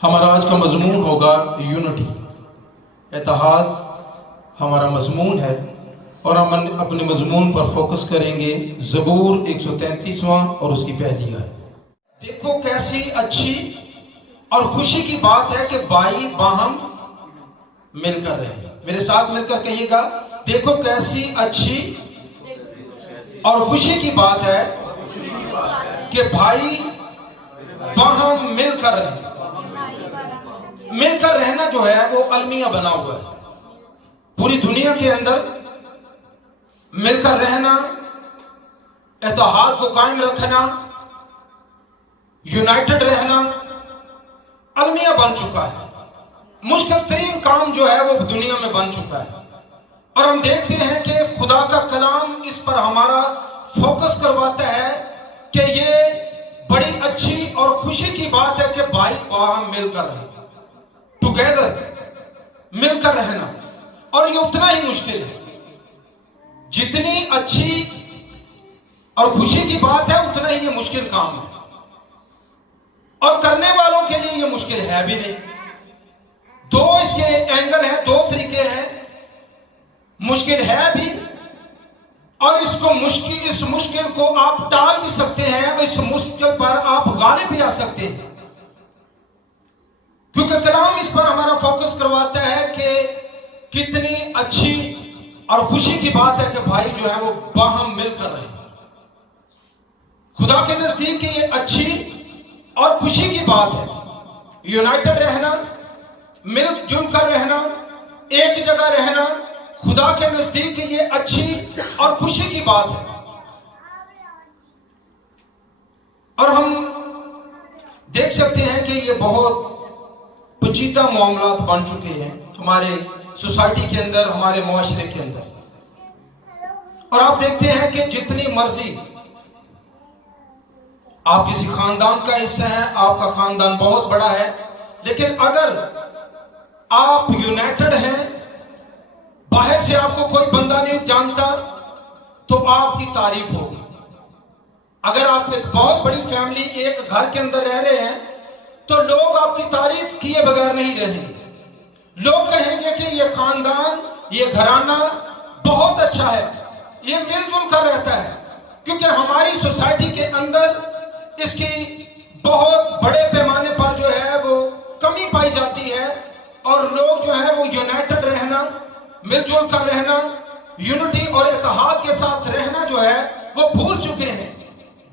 ہمارا آج کا مضمون ہوگا یونٹی، اتحاد ہمارا مضمون ہے، اور ہم اپنے مضمون پر فوکس کریں گے زبور 133واں اور اس کی پہلی آیت۔ دیکھو کیسی اچھی اور خوشی کی بات ہے کہ بھائی باہم مل کر رہے ہیں۔ میرے ساتھ مل کر کہیے گا، دیکھو کیسی اچھی اور خوشی کی بات ہے کہ بھائی باہم مل کر رہے ہیں۔ مل کر رہنا جو ہے وہ المیہ بنا ہوا ہے۔ پوری دنیا کے اندر مل کر رہنا، اتحاد کو قائم رکھنا، یونائٹڈ رہنا المیہ بن چکا ہے۔ مشکل ترین کام جو ہے وہ دنیا میں بن چکا ہے، اور ہم دیکھتے ہیں کہ خدا کا کلام اس پر ہمارا فوکس کرواتا ہے کہ یہ بڑی اچھی اور خوشی کی بات ہے کہ بھائی باہم مل کر رہے، ٹوگیدر مل کر رہنا، اور یہ اتنا ہی مشکل ہے۔ جتنی اچھی اور خوشی کی بات ہے اتنا ہی یہ مشکل کام ہے، اور کرنے والوں کے لیے یہ مشکل ہے بھی نہیں۔ دو اس کے اینگل ہیں، دو طریقے ہیں، مشکل ہے بھی، اور اس مشکل کو آپ ٹال بھی سکتے ہیں، اس مشکل پر آپ غالب بھی آ سکتے ہیں، کیونکہ کلام اس پر ہمارا فوکس کرواتا ہے کہ کتنی اچھی اور خوشی کی بات ہے کہ بھائی جو ہے وہ باہم مل کر رہے ہیں۔ خدا کے نزدیک یہ اچھی اور خوشی کی بات ہے، یونائٹڈ رہنا، مل جل کر رہنا، ایک جگہ رہنا، خدا کے نزدیک یہ اچھی اور خوشی کی بات ہے۔ اور ہم دیکھ سکتے ہیں کہ یہ بہت پیچیدہ معاملات بن چکے ہیں ہمارے سوسائٹی کے اندر، ہمارے معاشرے کے اندر، اور آپ دیکھتے ہیں کہ جتنی مرضی آپ کسی خاندان کا حصہ ہیں، آپ کا خاندان بہت بڑا ہے، لیکن اگر آپ یونائٹڈ ہیں، باہر سے آپ کو کوئی بندہ نہیں جانتا تو آپ کی تعریف ہوگی۔ اگر آپ ایک بہت بڑی فیملی ایک گھر کے اندر رہ رہے ہیں تو لوگ آپ کی تعریف کیے بغیر نہیں رہیں گے۔ لوگ کہیں گے کہ یہ خاندان، یہ گھرانہ بہت اچھا ہے، یہ مل جل کر رہتا ہے، کیونکہ ہماری سوسائٹی کے اندر اس کی بہت بڑے پیمانے پر جو ہے وہ کمی پائی جاتی ہے، اور لوگ جو ہے وہ یونائٹڈ رہنا، مل جل کر رہنا، یونٹی اور اتحاد کے ساتھ رہنا جو ہے وہ بھول چکے ہیں،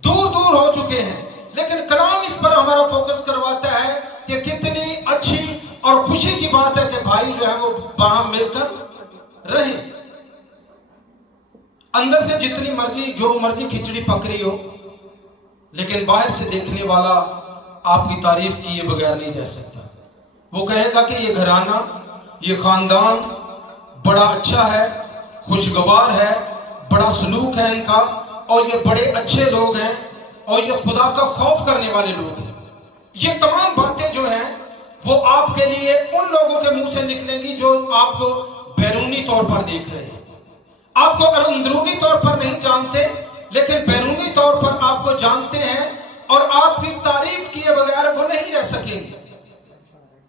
دور دور ہو چکے ہیں۔ لیکن کلام اس پر ہمارا فوکس کرواتا ہے کہ کتنی اچھی اور خوشی کی بات ہے کہ بھائی جو ہے وہ باہم مل کر رہے۔ اندر سے جتنی مرضی جو مرضی کھچڑی پک رہی ہو، لیکن باہر سے دیکھنے والا آپ کی تعریف کیے بغیر نہیں رہ سکتا۔ وہ کہے گا کہ یہ گھرانہ، یہ خاندان بڑا اچھا ہے، خوشگوار ہے، بڑا سلوک ہے ان کا، اور یہ بڑے اچھے لوگ ہیں، اور یہ خدا کا خوف کرنے والے لوگ ہیں۔ یہ تمام باتیں جو ہیں وہ آپ کے لیے ان لوگوں کے منہ سے نکلیں گی جو آپ کو بیرونی طور پر دیکھ رہے ہیں، آپ کو اندرونی طور پر نہیں جانتے، لیکن بیرونی طور پر آپ کو جانتے ہیں، اور آپ کی تعریف کیے بغیر وہ نہیں رہ سکیں گے،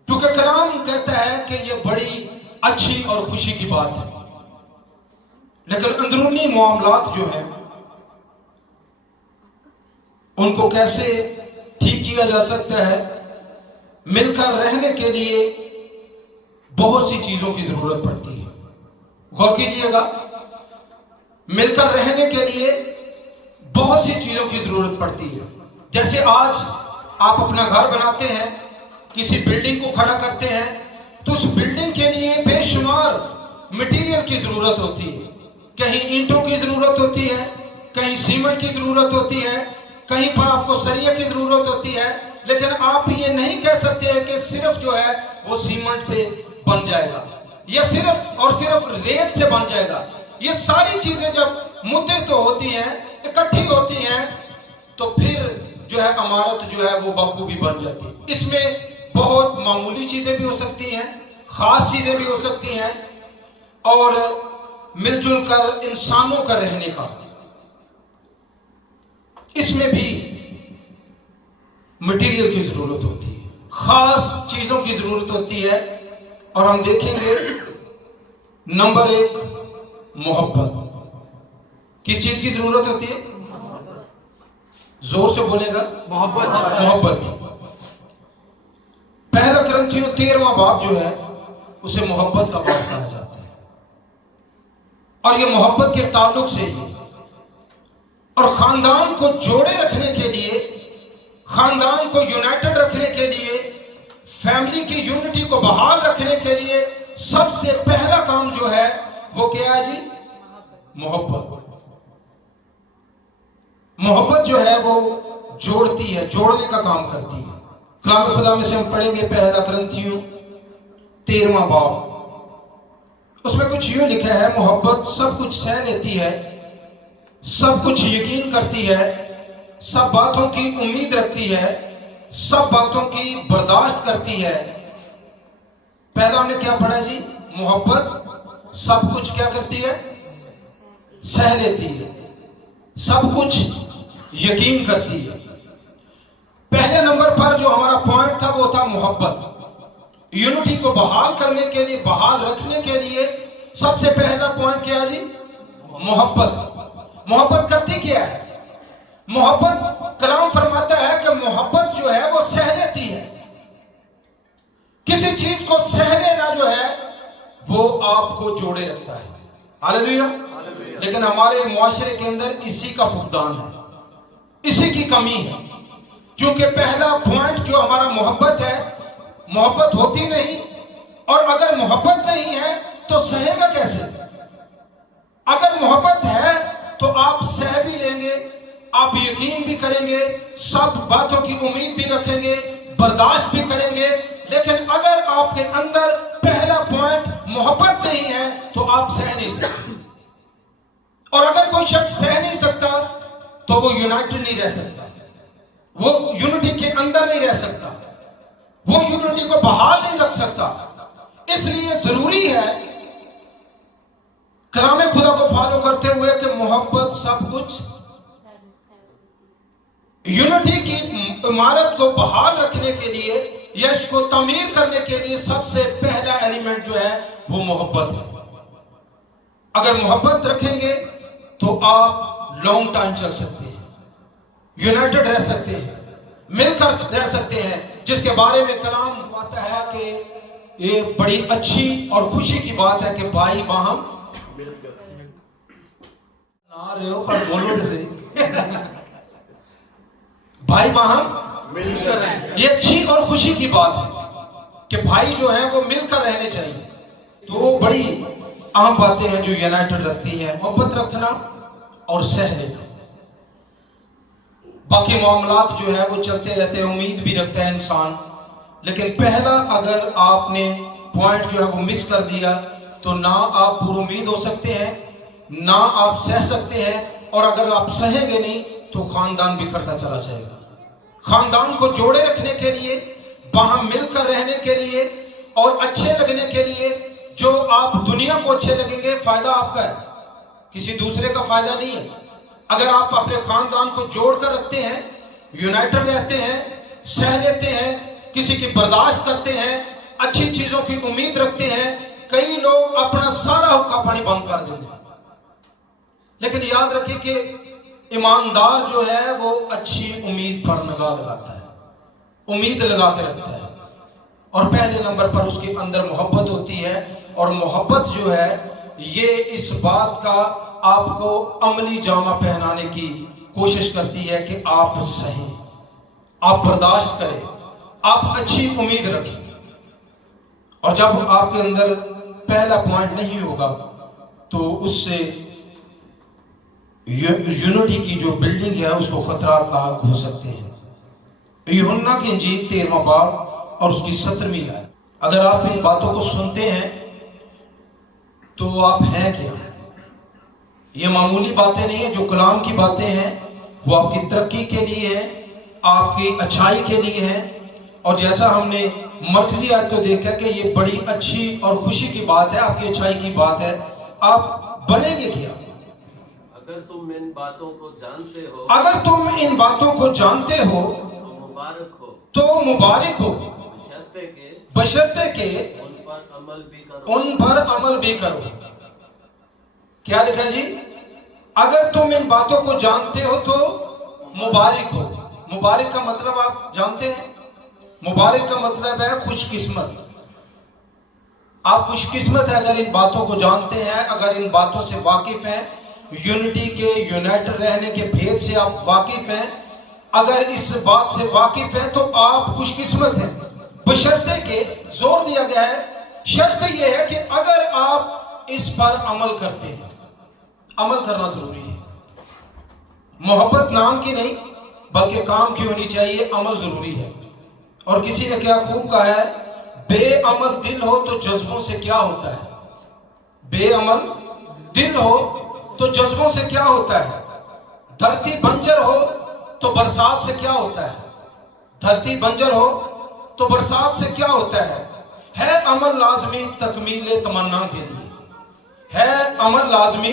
کیونکہ کلام کہتا ہے کہ یہ بڑی اچھی اور خوشی کی بات ہے۔ لیکن اندرونی معاملات جو ہیں ان کو کیسے ٹھیک کیا جا سکتا ہے؟ مل کر رہنے کے لیے بہت سی چیزوں کی ضرورت پڑتی ہے۔ غور کیجئے گا، مل کر رہنے کے لیے بہت سی چیزوں کی ضرورت پڑتی ہے۔ جیسے آج آپ اپنا گھر بناتے ہیں، کسی بلڈنگ کو کھڑا کرتے ہیں، تو اس بلڈنگ کے لیے بے شمار مٹیریل کی ضرورت ہوتی ہے۔ کہیں اینٹوں کی ضرورت ہوتی ہے، کہیں سیمنٹ کی ضرورت ہوتی ہے، کہیں پر آپ کو سریے کی ضرورت ہوتی ہے، لیکن آپ یہ نہیں کہہ سکتے کہ صرف جو ہے وہ سیمنٹ سے بن جائے گا، یا صرف اور صرف ریت سے بن جائے گا۔ یہ ساری چیزیں جب متحد ہوتی ہیں، اکٹھی ہوتی ہیں، تو پھر جو ہے عمارت جو ہے وہ بخوبی بن جاتی ہے۔ اس میں بہت معمولی چیزیں بھی ہو سکتی ہیں، خاص چیزیں بھی ہو سکتی ہیں، اور مل جل کر انسانوں کا رہنے کا، اس میں بھی مٹیریل کی ضرورت ہوتی ہے، खास चीजों की जरूरत होती है, और हम देखेंगे नंबर 1 मोहब्बत। किस चीज की जरूरत होती है? जोर से बोलेगा। मोहब्बत की। पहला कुरिन्थियों 13वां बाब जो है उसे मोहब्बत का बाब कहा जाता है, और ये मोहब्बत के ताल्लुक से ही, और खानदान को जोड़े रखने के लिए, खानदान को यूनाइटेड रखने के लिए, फैमिली की यूनिटी को बहाल रखने के लिए सबसे पहला काम जो है वो क्या है जी? मोहब्बत। मोहब्बत जो है वो जोड़ती है, जोड़ने का काम करती है। कलाम खुदा में से हम पढ़ेंगे पहला कुरिन्थियों 13वां बाब। उसमें कुछ यूं लिखा है, मोहब्बत सब कुछ सह लेती है, सब कुछ यकीन करती है, सब बातों की उम्मीद रखती है, सब बातों की बर्दाश्त करती है। पहला हमने क्या पढ़ा जी? मोहब्बत सब कुछ क्या करती है? सह लेती है, सब कुछ यकीन करती है। पहले नंबर पर जो हमारा पॉइंट था वो था मोहब्बत। यूनिटी को बहाल करने के लिए, बहाल रखने के लिए सबसे पहला पॉइंट क्या है जी? मोहब्बत। मोहब्बत करती क्या है? मोहब्बत, कलाम फरमाता है कि मोहब्बत जो है वो सह लेती है। किसी चीज को सह लेना जो है वो आपको जोड़े रखता है। हालेलुया। लेकिन हमारे मुआशरे के अंदर इसी का फुकदान है, इसी की कमी है। क्योंकि पहला पॉइंट जो हमारा मोहब्बत है, मोहब्बत होती नहीं, और अगर मोहब्बत नहीं है तो सहेगा कैसे? अगर मोहब्बत है तो आप सह भी लेंगे, आप यकीन भी करेंगे, सब बातों की उम्मीद भी रखेंगे, बर्दाश्त भी करेंगे। लेकिन अगर आपके अंदर पहला पॉइंट मोहब्बत नहीं है तो आप सह नहीं सकते, और अगर कोई शख्स सह नहीं सकता तो वो यूनाइटेड नहीं रह सकता, वो यूनिटी के अंदर नहीं रह सकता, वो यूनिटी को बहाल नहीं रख सकता। इसलिए जरूरी है कलाम खुदा को फॉलो करते हुए कि मोहब्बत सब कुछ, यूनिटी की इमारत को बहाल रखने के लिए या इसको तामीर करने के लिए सबसे पहला एलिमेंट जो है वो मोहब्बत है। अगर मोहब्बत रखेंगे तो आप लॉन्ग टाइम चल सकते हैं, यूनाइटेड रह सकते हैं, मिलकर रह सकते हैं, जिसके बारे में कलाम आता है कि ये बड़ी अच्छी और खुशी की बात है कि भाई बाहम ना रहे हो पर बोलो तो सही भाई बाहम मिलकर रहें। ये अच्छी और खुशी की बात है कि भाई जो है वो मिलकर रहने चाहिए। तो वो बड़ी अहम बातें हैं जो यूनाइटेड रखती हैं, मोहब्बत रखना और सह लेना। बाकी मामलात जो है वो चलते रहते हैं, उम्मीद भी रखता है इंसान। लेकिन पहला अगर आपने पॉइंट जो है वो मिस कर दिया तो ना आप पुरुमीद हो सकते हैं, ना आप सह सकते हैं, और अगर आप सहेंगे नहीं तो खानदान बिखरता चला जाएगा। खानदान को जोड़े रखने के लिए, वहां मिलकर रहने के लिए और अच्छे लगने के लिए, जो आप दुनिया को अच्छे लगेंगे, फायदा आपका है, किसी दूसरे का फायदा नहीं है। अगर आप अपने खानदान को जोड़कर रखते हैं, यूनाइटेड रहते हैं, सह लेते हैं, किसी की बर्दाश्त करते हैं, अच्छी चीजों की उम्मीद रखते हैं। कई लोग अपना सारा हुक्का पानी बंद कर देते हैं, लेकिन याद रखिए कि ईमानदार जो है वो अच्छी उम्मीद पर निगाह लगाता है, उम्मीद लगा के रखता है, और पहले नंबर पर उसके अंदर मोहब्बत होती है। और मोहब्बत जो है ये इस बात का आपको अमली जामा पहनाने की कोशिश करती है कि आप सहें, आप बर्दाश्त करें, आप अच्छी उम्मीद रखें। और जब आपके अंदर पहला पॉइंट नहीं होगा तो उससे यूनिटी की जो बिल्डिंग है उसको खतरात लाक हो सकते हैं। यूहन्ना की इंजील 13वां बाब और उसकी 17वीं आयत। अगर आप इन बातों को सुनते हैं तो आप हैं क्या? ये मामूली बातें नहीं है, जो कलाम की बातें हैं वो आपकी तरक्की के लिए है, आपकी अच्छाई के लिए है। और जैसा हमने मरकजी आयत को देखा कि ये बड़ी अच्छी और खुशी की बात है, आपकी अच्छाई की बात है, आप बनेंगे क्या? अगर तुम इन बातों को जानते हो, अगर तुम इन बातों को जानते हो तो मुबारक हो, तो मुबारक हो। बशर्ते के के उन पर अमल भी करो। उन पर अमल भी करो। क्या लिखा है जी? अगर तुम इन बातों को जानते हो तो मुबारक हो। मुबारक का मतलब आप जानते हैं? मुबारक का मतलब है खुशकिस्मत। आप खुशकिस्मत है अगर इन बातों को जानते हैं, अगर इन बातों से वाकिफ हैं, यूनिटी के, यूनाइटेड रहने के भेद से आप वाकिफ हैं, अगर इस बात से वाकिफ हैं तो आप खुशकिस्मत हैं। बशर्ते के जोर दिया गया है, शर्त यह है कि अगर आप इस पर अमल करते हैं। अमल करना जरूरी है। मोहब्बत नाम की नहीं बल्कि काम की होनी चाहिए, अमल जरूरी है। और किसी ने क्या खूब कहा है, बेअमल दिल हो तो जज्बों से क्या होता है? बेअमल दिल हो तो जज्बों से क्या होता है? धरती बंजर हो तो बरसात से क्या होता है? धरती बंजर हो तो बरसात से क्या होता है अमल लाजमी तकमील तमन्ना के लिए, है अमल लाजमी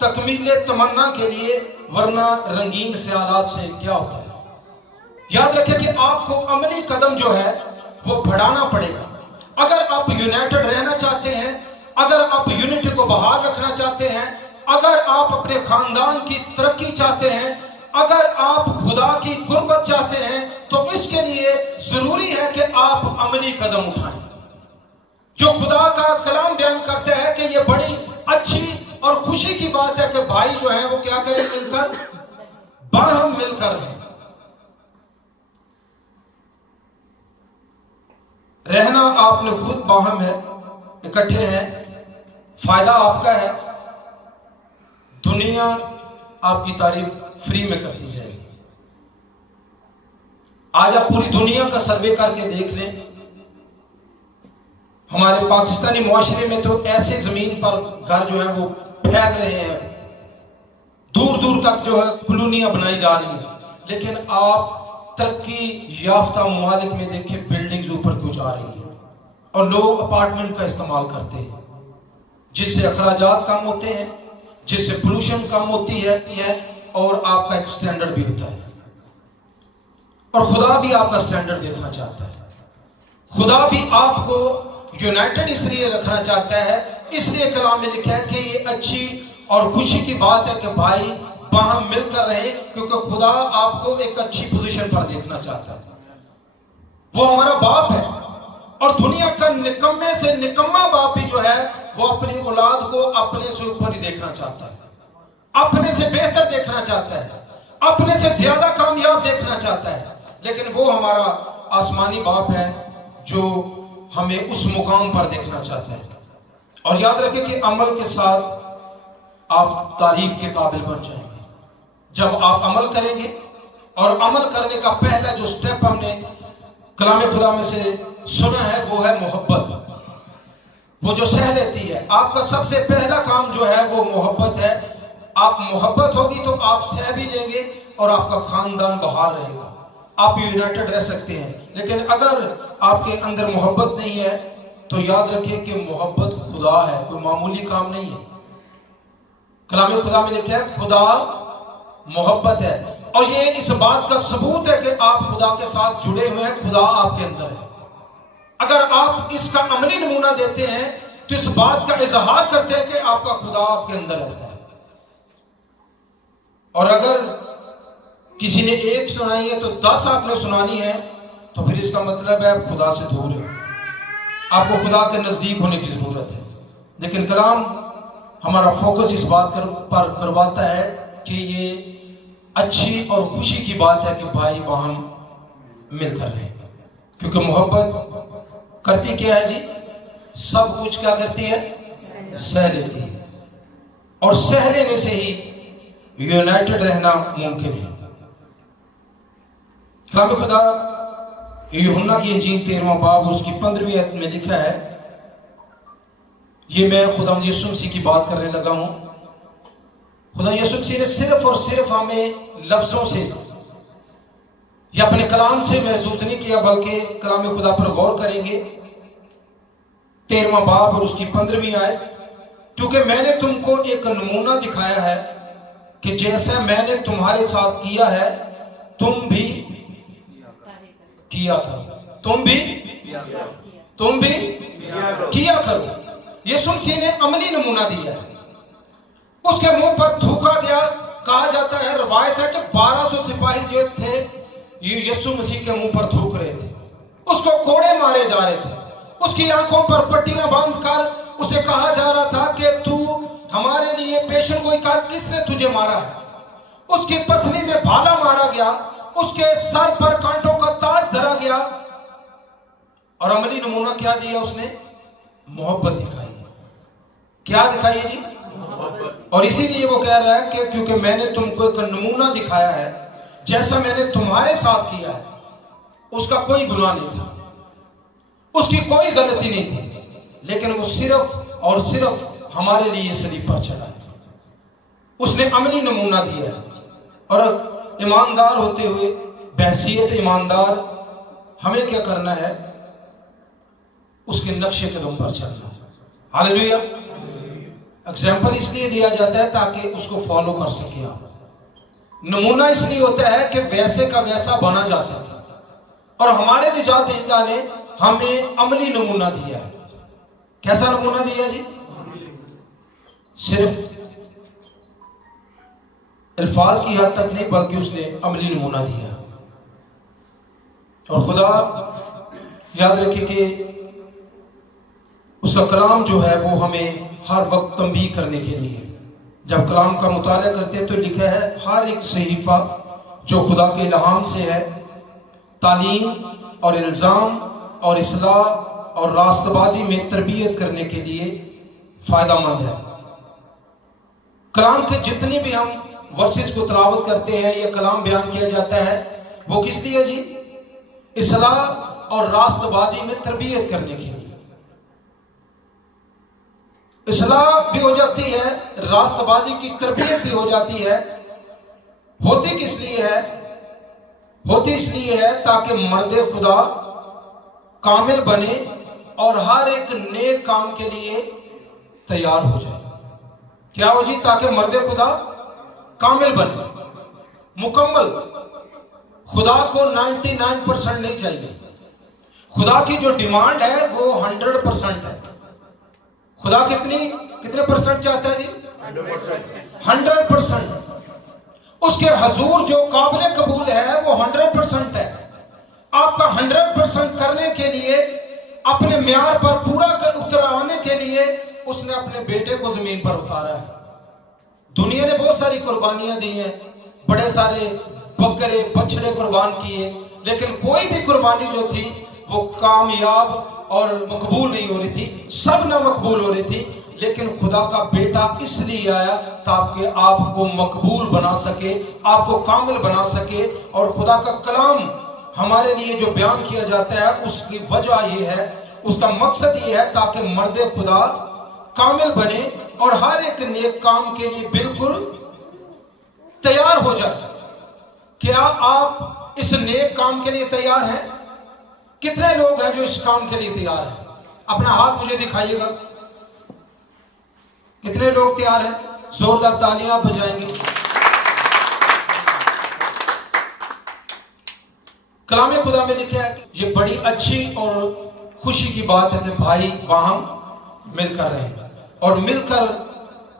तकमील तमन्ना के लिए, वरना रंगीन ख्यालात से क्या होता है? याद रखें कि आपको अमली कदम जो है वो बढ़ाना पड़ेगा। अगर आप यूनाइटेड रहना चाहते हैं, अगर आप यूनिटी को बहाल रखना चाहते हैं, अगर आप अपने खानदान की तरक्की चाहते हैं, अगर आप खुदा की गुर्बत चाहते हैं, तो इसके लिए जरूरी है कि आप अमली कदम उठाएं। जो खुदा का कलाम बयान करते हैं कि ये बड़ी अच्छी और खुशी की बात है कि भाई जो है वो क्या करें, मिलकर बाहम मिलकर रहें। रहना आपने खुद बाहम है, इकट्ठे हैं, फायदा आपका है, दुनिया आपकी तारीफ फ्री में करती जाएगी। आज आप पूरी दुनिया का सर्वे करके देख लें, हमारे पाकिस्तानी मुआशरे में तो ऐसे जमीन पर घर जो है वो फैल रहे हैं, दूर दूर तक जो है कॉलोनियां बनाई जा रही हैं। लेकिन आप तरक्की याफ्ता ममालिक में देखें, बिल्डिंग्स ऊपर क्यों जा रही हैं और लोग अपार्टमेंट का इस्तेमाल करते हैं, जिससे अखराजात कम होते हैं, जिससे पोल्यूशन कम होती है और आपका एक स्टैंडर्ड भी होता है। और खुदा भी आपका स्टैंडर्ड देखना चाहता है। खुदा भी आपको यूनाइटेड इसलिए रखना चाहता है, इसलिए कलाम में लिखा है कि ये अच्छी और खुशी की बात है कि भाई बाहम मिलकर रहे, क्योंकि खुदा आपको एक अच्छी पोजीशन पर देखना चाहता है। वो हमारा बाप है और दुनिया का निकम्मे से निकम्मा बाप भी जो है वो अपनी औलाद को अपने से ऊपर ही देखना चाहता है, अपने से बेहतर देखना चाहता है, अपने से ज्यादा कामयाब देखना चाहता है। लेकिन वो हमारा आसमानी बाप है जो हमें उस मुकाम पर देखना चाहता है। और याद रखें कि अमल के साथ आप तारीफ के काबिल बन जाएंगे जब आप अमल करेंगे। और अमल करने का पहला जो स्टेप हमने कलाम खुदा में से सुना है वो है मोहब्बत, वो जो सह लेती है। आपका सबसे पहला काम जो है वो मोहब्बत है। आप मोहब्बत होगी तो आप सह भी लेंगे और आपका खानदान बहाल रहेगा, आप यूनाइटेड रह सकते हैं। लेकिन अगर आपके अंदर मोहब्बत नहीं है तो याद रखिए कि मोहब्बत खुदा है, कोई मामूली काम नहीं है। कलाम खुदा में लिखा है खुदा मोहब्बत है, और ये इस बात का सबूत है कि आप खुदा के साथ जुड़े हुए हैं, खुदा आपके अंदर है। अगर आप इसका अमली नमूना देते हैं तो इस बात का इजहार करते हैं कि आपका खुदा आपके अंदर रहता है। और अगर किसी ने एक सुनाई है तो 10 आपने सुनानी है, तो फिर इसका मतलब है आप खुदा से दूर है, आपको खुदा के नजदीक होने की जरूरत है। लेकिन कलाम हमारा फोकस इस बात पर करवाता है कि ये अच्छी और खुशी की बात है कि भाई वहां मिलकर रहे, क्योंकि मोहब्बत करती क्या है जी? सब कुछ क्या करती है? सह लेती है, और सह लेने से ही यूनाइटेड रहना मुमकिन है। कलाम खुदा यूहन्ना की इंजील 13वां बाब उसकी 15वीं आयत में लिखा है, ये मैं खुदा यीशु मसीह की बात करने लगा हूं। खुदा यीशु मसीह ने सिर्फ और सिर्फ हमें लफ्जों से या अपने कलाम से महसूस नहीं किया, बल्कि कलाम खुदा पर गौर करेंगे 13वां बाब और उसकी 15वीं आयत, क्योंकि मैंने तुमको एक नमूना दिखाया है कि जैसा मैंने तुम्हारे साथ किया है तुम भी किया करो, तुम भी तुम भी किया करो। यीशु मसीह ने अमली नमूना दिया है। उसके मुंह पर थूका गया। कहा जाता है, रवायत है कि 1200 सिपाही जो थे ये यीशु मसीह के मुंह पर थूक रहे थे, उसको कोड़े मारे जा रहे थे, उसकी आंखों पर पट्टियां बांधकर उसे कहा जा रहा था कि तू हमारे लिए पेशन गोई कर, किसने तुझे मारा है। उसकी पसली में भाला मारा गया, उसके सर पर कांटों का ताज धरा गया। और अमली नमूना क्या दिया उसने? मोहब्बत दिखाई। क्या दिखाई है जी? और इसीलिए वो कह रहा है कि क्योंकि मैंने तुमको एक नमूना दिखाया है, जैसा मैंने तुम्हारे साथ किया है, उसका कोई गुनाह नहीं था, उसकी कोई गलती नहीं थी, लेकिन वो सिर्फ और सिर्फ हमारे लिए सलीब पर चला है। उसने अमली नमूना दिया है। और ईमानदार होते हुए, बहसीयत ईमानदार, हमें क्या करना है? उसके नक्शे कदम पर चलना। हालेलुया। एग्जाम्पल इसलिए दिया जाता है ताकि उसको फॉलो कर सके आप। नमूना इसलिए होता है कि वैसे का वैसा बना जा सके। और हमारे निजात दहिंदा ने हमें अमली नमूना दिया है। कैसा नमूना दिया जी? सिर्फ अल्फाज की हद तक नहीं, बल्कि उसने अमली नमूना दिया। और खुदा याद रखे कि उसका कलाम जो है वो हमें हर वक्त तंबीह करने के लिए, जब कलाम का मुताला करते हैं तो लिखा है हर एक सहीफा जो खुदा के इल्हाम से है, तालीम और इल्ज़ाम और इस्लाह और रास्तबाजी में तरबियत करने के लिए फ़ायदामंद है। कलाम के जितने भी हम वर्सेस को तलावत करते हैं या कलाम बयान किया जाता है, वो किस लिए जी? इस्लाह और रास्तबाजी में तरबियत करने के लिए। इस्लाह भी हो जाती है, रास्तबाजी की तरबियत भी हो जाती है। होती किस लिए है? होती इसलिए है ताकि मर्द खुदा कामिल बने और हर एक नेक काम के लिए तैयार हो जाए। क्या हो जी? ताकि मर्द खुदा कामिल बने, मुकम्मल। खुदा को 99% नहीं चाहिए। खुदा की जो डिमांड है वो 100% है। खुदा कितने परसेंट चाहता है जी? 100%। उसके हजूर जो काबिल कबूल है वो 100% है। आपका 100% करने के लिए, अपने म्यार पर पूरा कर उतराने के लिए उसने अपने बेटे को जमीन पर उतारा है। दुनिया ने बहुत सारी कुर्बानियां दी हैं, बड़े सारे बकरे बछड़े कुर्बान किए, लेकिन कोई भी कुर्बानी जो थी वो कामयाब और मकबूल नहीं हो रही थी, सब ना मकबूल हो रही थी। लेकिन खुदा का बेटा इसलिए आया ताकि आपको मकबूल बना सके, आपको कामिल बना सके। और खुदा का कलाम हमारे लिए जो बयान किया जाता है उसकी वजह यह है, उसका मकसद ये है ताकि मर्द खुदा कामिल बने और हर एक नेक काम के लिए बिल्कुल तैयार हो जाए। क्या आप इस नेक काम के लिए तैयार हैं? कितने लोग हैं जो इस काम के लिए तैयार हैं? अपना हाथ मुझे दिखाइएगा। कितने लोग तैयार हैं? जोरदार तालियां आप बजाएंगे। कलाम खुदा में लिखा है कि ये बड़ी अच्छी और खुशी की बात है कि भाई वहां मिलकर रहें। और मिलकर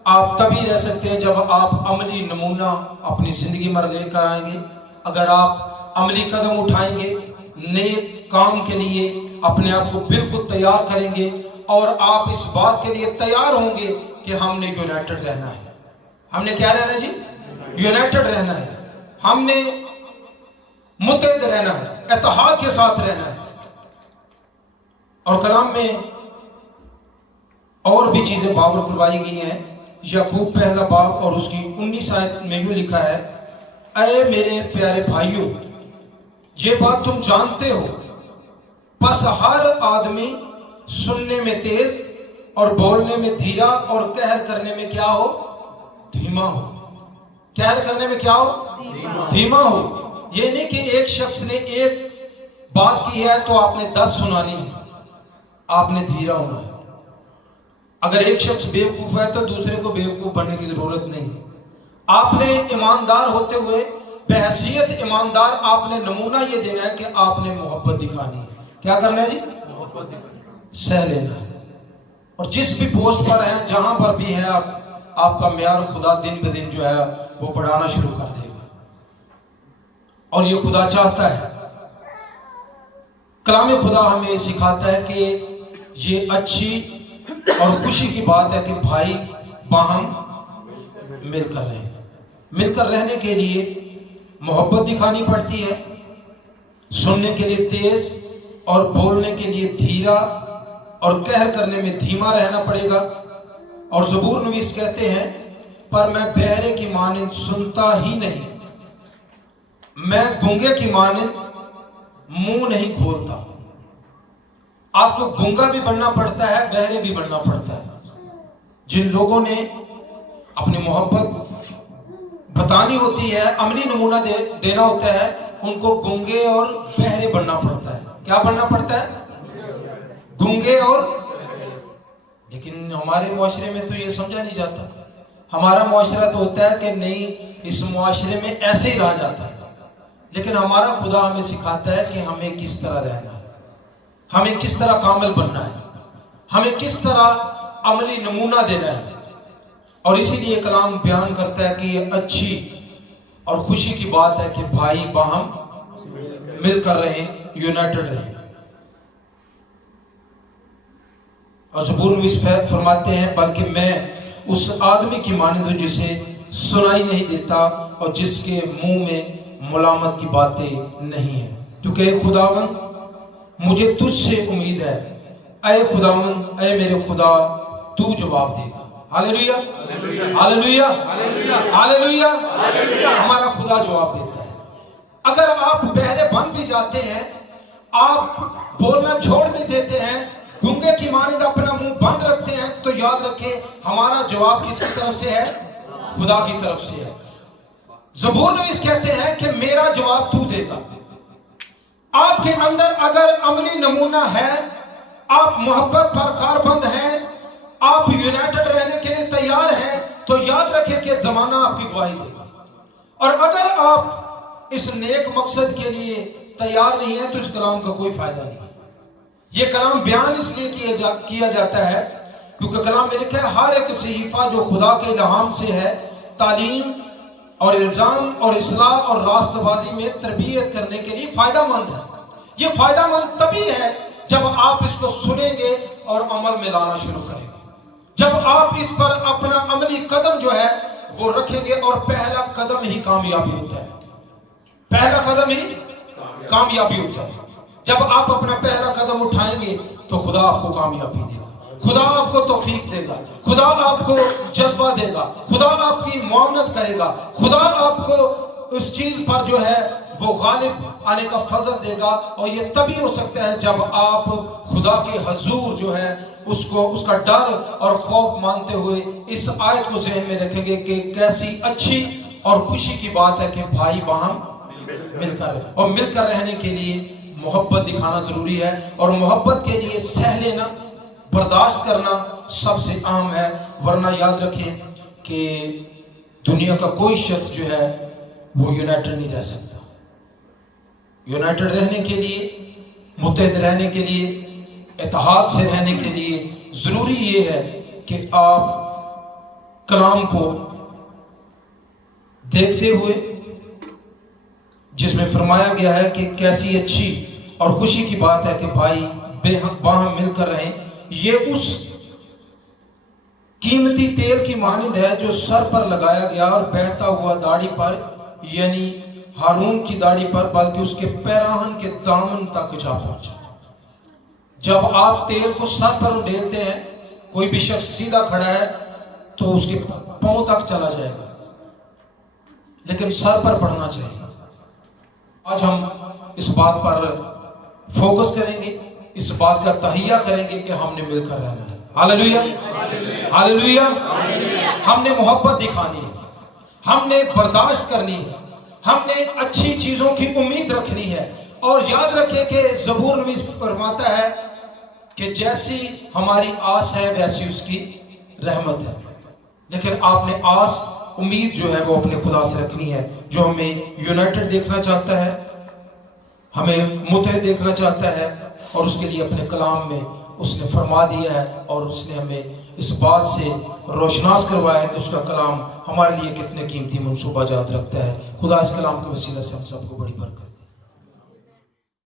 आप तभी रह सकते हैं जब आप अमली नमूना अपनी जिंदगी में लेकर आएंगे। अगर आप अमली कदम उठाएंगे, नेक काम के लिए अपने आप को बिल्कुल तैयार करेंगे और आप इस बात के लिए तैयार होंगे कि हमने यूनाइटेड रहना है। हमने क्या रहना है जी? यूनाइटेड रहना है। हमने मुत्तहिद रहना है, इत्तेहाद के साथ रहना है। और कलाम में और भी चीजें बाबर करवाई गई हैं। याकूब पहला बाब और उसकी 19 आयत में यूं लिखा है, ऐ मेरे प्यारे भाइयों, ये बात तुम जानते हो, बस हर आदमी सुनने में तेज और बोलने में धीरा और कहर करने में क्या हो? धीमा हो। कहर करने में क्या हो? धीमा हो। ये नहीं कि एक शख्स ने एक बात की है तो आपने 10 सुनानी है, आपने धीरा होना है। अगर एक शख्स बेवकूफ है तो दूसरे को बेवकूफ बनने की जरूरत नहीं। आपने ईमानदार होते हुए, बहैसियत ईमानदार, आपने नमूना ये देना है कि आपने मोहब्बत दिखानी है। کیا کرنا ہے جی؟ سہ لینا ہے. اور جس بھی پوسٹ پر ہیں, جہاں پر بھی ہیں آپ کا معیار خدا دن بہ دن جو ہے وہ بڑھانا شروع کر دے گا, اور یہ خدا چاہتا ہے. کلام خدا ہمیں سکھاتا ہے کہ یہ اچھی اور خوشی کی بات ہے کہ بھائی باہم مل کر رہیں. مل کر رہنے کے لیے محبت دکھانی پڑتی ہے, سننے کے لیے تیز اور بولنے کے لیے دھیرا اور قہر کرنے میں دھیما رہنا پڑے گا. اور زبور نویس کہتے ہیں, پر میں بہرے کی مانند سنتا ہی نہیں, میں گونگے کی مانند منہ نہیں کھولتا. آپ کو گونگا بھی بننا پڑتا ہے, بہرے بھی بننا پڑتا ہے. جن لوگوں نے اپنی محبت بتانی ہوتی ہے, عملی نمونہ دینا ہوتا ہے, ان کو گونگے اور بہرے بننا پڑتا ہے. کیا بننا پڑتا ہے؟ گونگے اور. لیکن ہمارے معاشرے میں تو یہ سمجھا نہیں جاتا. ہمارا معاشرہ تو ہوتا ہے کہ نہیں, اس معاشرے میں ایسے ہی رہ جاتا ہے. لیکن ہمارا خدا ہمیں سکھاتا ہے کہ ہمیں کس طرح رہنا ہے, ہمیں کس طرح کامل بننا ہے, ہمیں کس طرح عملی نمونہ دینا ہے. اور اسی لیے کلام بیان کرتا ہے کہ یہ اچھی اور خوشی کی بات ہے کہ بھائی باہم مل کر رہیں, یونائٹڈ رہیں. اور زبور نویس فرماتے ہیں, بلکہ میں اس آدمی کی مانند ہوں جسے سنائی نہیں دیتا اور جس کے منہ میں ملامت کی باتیں نہیں ہیں, کیونکہ خداوند مجھے تجھ سے امید ہے. اے خداوند, اے میرے خدا, تو جواب دے گا. ہاللیلویا, ہاللیلویا, ہاللیلویا. ہمارا خدا جواب دیتا ہے. اگر آپ بہرے بن بھی جاتے ہیں, آپ بولنا چھوڑ بھی دیتے ہیں, گونگے کی مانند اپنا منہ بند رکھتے ہیں, تو یاد رکھیں ہمارا جواب کس کی طرف سے ہے؟ خدا کی طرف سے ہے. زبور نویس کہتے ہیں کہ میرا جواب تو دے گا. آپ کے اندر اگر عملی نمونہ ہے, آپ محبت پر کاربند ہیں, آپ یونائٹڈ رہنے کے لیے تیار ہیں, تو یاد رکھیں کہ زمانہ آپ کی گواہی دے گا. اور اگر آپ اس نیک مقصد کے لیے تیار نہیں ہیں, تو اس کلام کا کوئی فائدہ نہیں. یہ کلام بیان اس لیے کیا جاتا ہے کیونکہ کلام میں لکھا ہے, ہر ایک صحیفہ جو خدا کے الہام سے ہے, تعلیم اور الزام اور اصلاح اور راست بازی میں تربیت کرنے کے لیے فائدہ مند ہے. یہ فائدہ مند تبھی ہے جب آپ اس کو سنیں گے اور عمل میں لانا شروع کریں گے, جب آپ اس پر اپنا عملی قدم جو ہے وہ رکھیں گے. اور پہلا قدم ہی کامیابی ہوتا ہے, پہلا قدم ہی کامیابی ہوتا ہے. جب آپ اپنا پہلا قدم اٹھائیں گے تو خدا آپ کو کامیابی دے گا, خدا آپ کو توفیق دے گا, خدا آپ کو جذبہ دے گا, خدا آپ کی معاونت کرے گا, خدا آپ کو اس چیز پر جو ہے وہ غالب آنے کا فضل دے گا. اور یہ تبھی ہو سکتا ہے جب آپ خدا کے حضور جو ہے اس کا ڈر اور خوف مانتے ہوئے اس آیت کو ذہن میں رکھیں گے کہ کیسی اچھی اور خوشی کی بات ہے کہ بھائی باہم مل کر رہیں. اور مل کر رہنے کے لیے محبت دکھانا ضروری ہے, اور محبت کے لیے سہ لینا, برداشت کرنا سب سے اہم ہے. ورنہ یاد رکھیں کہ دنیا کا کوئی شخص جو ہے وہ یونائٹڈ نہیں رہ سکتا. یونائٹڈ رہنے کے لیے, متحد رہنے کے لیے, اتحاد سے رہنے کے لیے ضروری یہ ہے کہ آپ کلام کو دیکھتے ہوئے, جس میں فرمایا گیا ہے کہ کیسی اچھی اور خوشی کی بات ہے کہ بھائی باہم مل کر رہیں, یہ اس قیمتی تیل کی مانند ہے جو سر پر لگایا گیا اور بہتا ہوا داڑھی پر, یعنی ہارون کی داڑھی پر, بلکہ اس کے پیراہن کے دامن تک جا پہنچا. جب آپ تیل کو سر پر اڈیلتے ہیں, کوئی بھی شخص سیدھا کھڑا ہے تو اس کے پاؤں تک چلا جائے گا, لیکن سر پر پڑنا چاہیے. آج ہم اس بات پر فوکس کریں گے, اس بات کا تہیہ کریں گے کہ ہم نے مل کر رہنا ہے. ہاللیلویا, ہاللیلویا. ہم نے محبت دکھانی ہے, ہم نے برداشت کرنی ہے, ہم نے اچھی چیزوں کی امید رکھنی ہے. اور یاد رکھیں کہ زبور نویس فرماتا ہے کہ جیسی ہماری آس ہے ویسی اس کی رحمت ہے. لیکن آپ نے آس, امید جو ہے وہ اپنے خدا سے رکھنی ہے, جو ہمیں یونائٹڈ دیکھنا چاہتا ہے, ہمیں متحد دیکھنا چاہتا ہے, اور اس کے لیے اپنے کلام میں اس نے فرما دیا ہے اور اس نے ہمیں اس بات سے روشناس کروایا ہے کہ اس کا کلام ہمارے لیے کتنے قیمتی منصوبہ جات رکھتا ہے. خدا اس کلام کے وسیلہ سے ہم سب کو بڑی برکت